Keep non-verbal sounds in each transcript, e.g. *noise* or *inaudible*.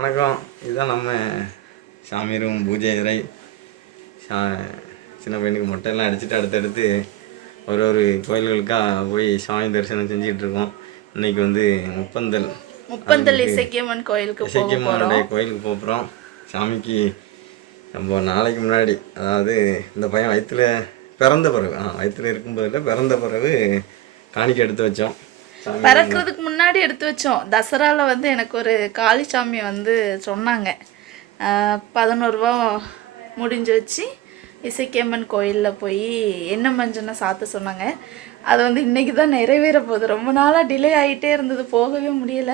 வணக்கம். இதுதான் நம்ம சாமி ரூம் பூஜை அறை. சா சின்ன பையனுக்கு மொட்டையெல்லாம் அடிச்சுட்டு அடுத்தடுத்து ஒரு ஒரு கோயில்களுக்காக போய் சாமி தரிசனம் செஞ்சுட்டு இருக்கோம் இன்னைக்கு வந்து முப்பந்தல். முப்பந்தல் இசைக்கியம்மன் கோயிலுக்கு இசைக்கியம்மனுடைய கோயிலுக்கு போகிறோம். சாமிக்கு நம்ம நாளைக்கு முன்னாடி அதாவது இந்த பையன் வயிற்றுல பிறந்த பிறகு ஆ வயிற்றுல இருக்கும்போதில் பிறந்த பிறகு காணிக்கை எடுத்து வச்சோம். சாமி பிறக்கிறதுக்கு முன்னாடி எடுத்து வச்சோம். தசரால வந்து எனக்கு ஒரு காளிசாமி வந்து சொன்னாங்க. ஆஹ் பதினோரு ரூபா முடிஞ்சு வச்சு இசைக்கியம்மன் கோயிலில் போய் என்ன மஞ்சள்னா சாத்த சொன்னாங்க. அது வந்து இன்னைக்கு தான் நிறைவேற போகுது. ரொம்ப நாளாக டிலே ஆகிட்டே இருந்தது. போகவே முடியல.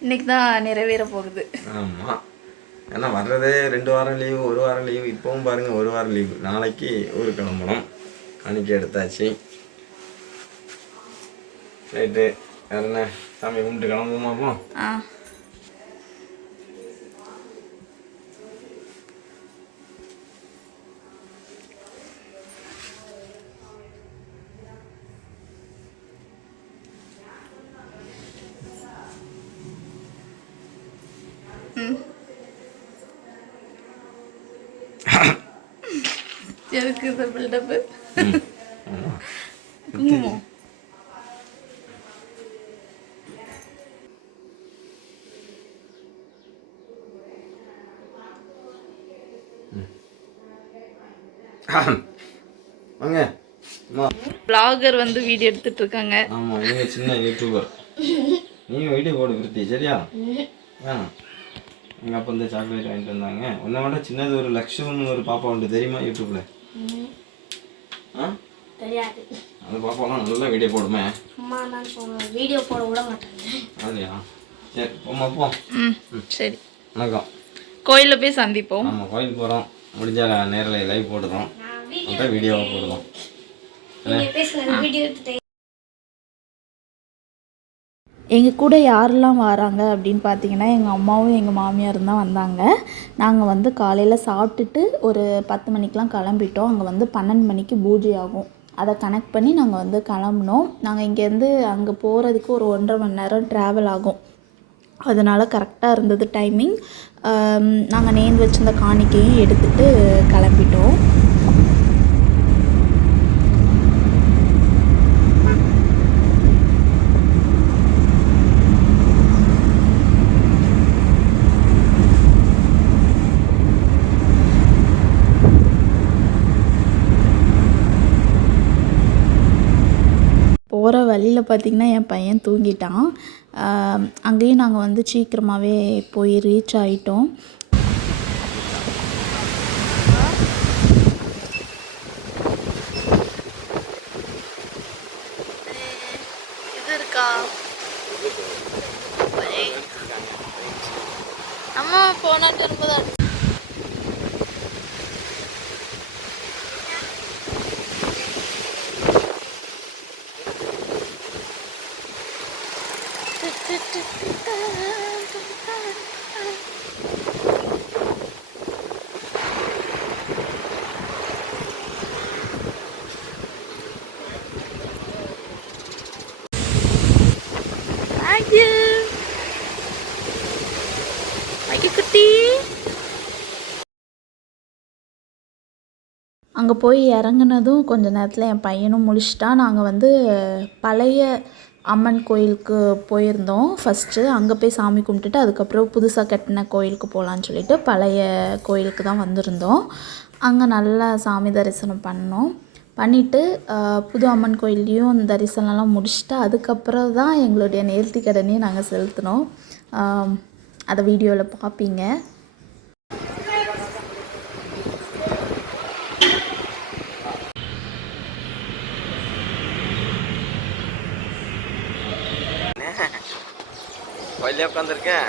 இன்னைக்கு தான் நிறைவேற போகுது. ஆமாம் ஏன்னா வர்றதே ரெண்டு வாரம் லீவு ஒரு வாரம் லீவு இப்போவும் பாருங்கள் ஒரு வாரம் லீவு நாளைக்கு ஊருக்கு கிளம்பணும். காணிக்கை எடுத்தாச்சு. ரைட்டு என்ன? சாமி கும்பிட்டு கிளம்புமா ம். எதுக்கு இந்த பில்டப்பு குங்குமம் *clears throat* வாங்க. அம்மா. பிளாகர் வந்து வீடியோ எடுத்துட்டு இருக்காங்க ஆமாம் நீங்கள் சின்ன யூடியூபர் நீங்கள் வீடியோ போடு கிருத்தி சரியா? எங்கள் அப்பா இந்த சாக்லேட் வாங்கிட்டு வந்தாங்க. உன்னை விட சின்னது ஒரு லக்ஷ்மன் ஒரு பாப்பா உண்டு தெரியுமா தெரியாது. அந்த பாப்பாலாம் நல்லா வீடியோ போடுமே. அம்மா நான் சொன்னேன் வீடியோ போட விட மாட்டாங்க அப்படியா? சரி போமா போ. ம் சரி. வணக்கம். கோயிலில் போய் சந்திப்போம். நம்ம கோயிலுக்கு போகிறோம் முடிஞ்சால் நேரில் லைவ் போடுறோம். அப்புறம் வீடியோவை போடுறோம் நீங்க பேசுங்க வீடியோ எடுத்துட்டு. எங்கள் கூட யாரெல்லாம் வராங்க அப்படின்னு பார்த்தீங்கன்னா எங்கள் அம்மாவும் எங்கள் மாமியாரும் தான் வந்தாங்க. நாங்கள் வந்து காலையில் சாப்பிட்டுட்டு ஒரு பத்து மணிக்கெலாம் கிளம்பிட்டோம். அங்கே வந்து பன்னெண்டு மணிக்கு பூஜை ஆகும். அதை கனெக்ட் பண்ணி நாங்கள் வந்து கிளம்புனோம். நாங்கள் இங்கேருந்து அங்கே போகிறதுக்கு ஒரு ஒன்றரை மணி நேரம் ட்ராவல் ஆகும். அதனால் கரெக்டாக இருந்தது டைமிங் நாங்கள் நேர்ந்து வச்சிருந்த காணிக்கையும் எடுத்துகிட்டு கிளம்பிட்டோம் போகிற வழியில் பார்த்திங்கன்னா என் பையன் தூங்கிட்டான். அங்கேயும் நாங்கள் வந்து சீக்கிரமாகவே போய் ரீச் ஆகிட்டோம் இது இருக்கா? அம்மா போனாட்டு இருப்பதா aja lagi Thank அங்கே போய் இறங்குனதும் கொஞ்ச நேரத்தில் என் பையனும் முழிச்சிட்டான் நாங்கள் வந்து பழைய அம்மன் கோயிலுக்கு போயிருந்தோம். ஃபஸ்ட்டு அங்கே போய் சாமி கும்பிட்டுட்டு அதுக்கப்புறம் புதுசாக கட்டின கோயிலுக்கு போகலான்னு சொல்லிட்டு பழைய கோயிலுக்கு தான் வந்திருந்தோம். அங்கே நல்லா சாமி தரிசனம் பண்ணோம். பண்ணிவிட்டு புது அம்மன் கோயில்லையும் தரிசனம்லாம் முடிச்சுட்டு அதுக்கப்புறம் தான் எங்களுடைய நேர்த்தி கடனையும் நாங்கள் செலுத்தினோம். அதை வீடியோவில் பார்ப்பீங்க கோயிலே உட்காந்துருக்கேன்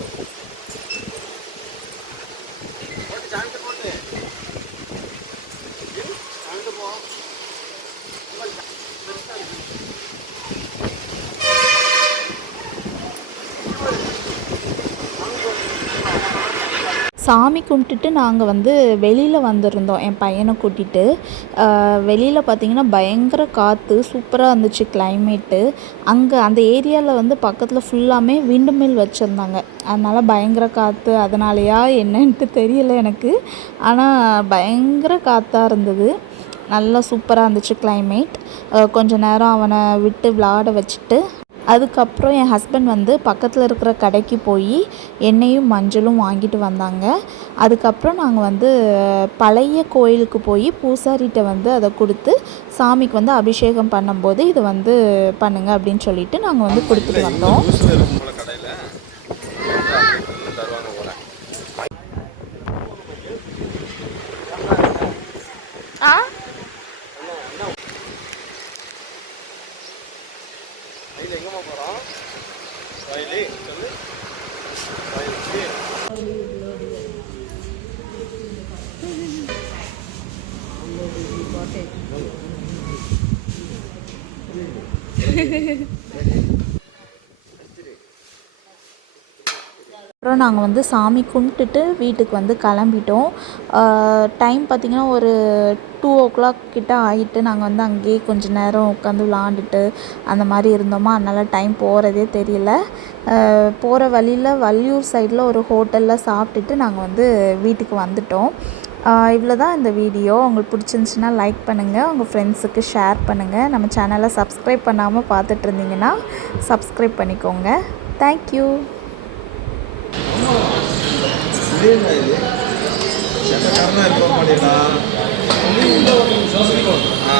சாமி கும்பிட்டுட்டு நாங்கள் வந்து வெளியில் வந்திருந்தோம். என் பையனை கூட்டிகிட்டு வெளியில் பார்த்தீங்கன்னா பயங்கர காற்று சூப்பராக இருந்துச்சு கிளைமேட்டு அங்கே அந்த ஏரியாவில் வந்து பக்கத்தில் ஃபுல்லாமே விண்டு மில் வச்சுருந்தாங்க. அதனால் பயங்கர காற்று அதனாலையா என்னன்ட்டு தெரியல எனக்கு. ஆனால் பயங்கர காற்றாக இருந்தது. நல்லா சூப்பராக இருந்துச்சு கிளைமேட் கொஞ்சம் நேரம் அவனை விட்டு விளாட வச்சுட்டு அதுக்கப்புறம் என் ஹஸ்பண்ட் வந்து பக்கத்தில் இருக்கிற கடைக்கு போய் எண்ணெயும் மஞ்சளும் வாங்கிட்டு வந்தாங்க. அதுக்கப்புறம் நாங்கள் வந்து பழைய கோயிலுக்கு போய் பூசாரிகிட்ட வந்து அதை கொடுத்து சாமிக்கு வந்து அபிஷேகம் பண்ணும்போது இது வந்து பண்ணுங்க அப்படின்னு சொல்லிட்டு நாங்கள் வந்து கொடுத்துட்டு வந்தோம். அப்புறம் நாங்கள் வந்து சாமி கும்பிட்டுட்டு வீட்டுக்கு வந்து கிளம்பிட்டோம். டைம் பார்த்திங்கன்னா ஒரு டூ ஓ கிளாக் கிட்ட ஆகிட்டு நாங்கள் வந்து அங்கேயே கொஞ்ச நேரம் உட்காந்து விளாண்டுட்டு அந்த மாதிரி இருந்தோமா? அதனால் டைம் போகிறதே தெரியல. போகிற வழியில் வள்ளியூர் சைடில் ஒரு ஹோட்டலில் சாப்பிட்டுட்டு நாங்கள் வந்து வீட்டுக்கு வந்துட்டோம். இவ்வளோ தான் இந்த வீடியோ உங்களுக்கு பிடிச்சிருந்துச்சின்னா லைக் பண்ணுங்கள் உங்கள் ஃப்ரெண்ட்ஸுக்கு ஷேர் பண்ணுங்கள் நம்ம சேனலை சப்ஸ்கிரைப் பண்ணாமல் பார்த்துட்டு இருந்தீங்கன்னா சப்ஸ்கிரைப் பண்ணிக்கோங்க. தேங்க்யூ ஆ.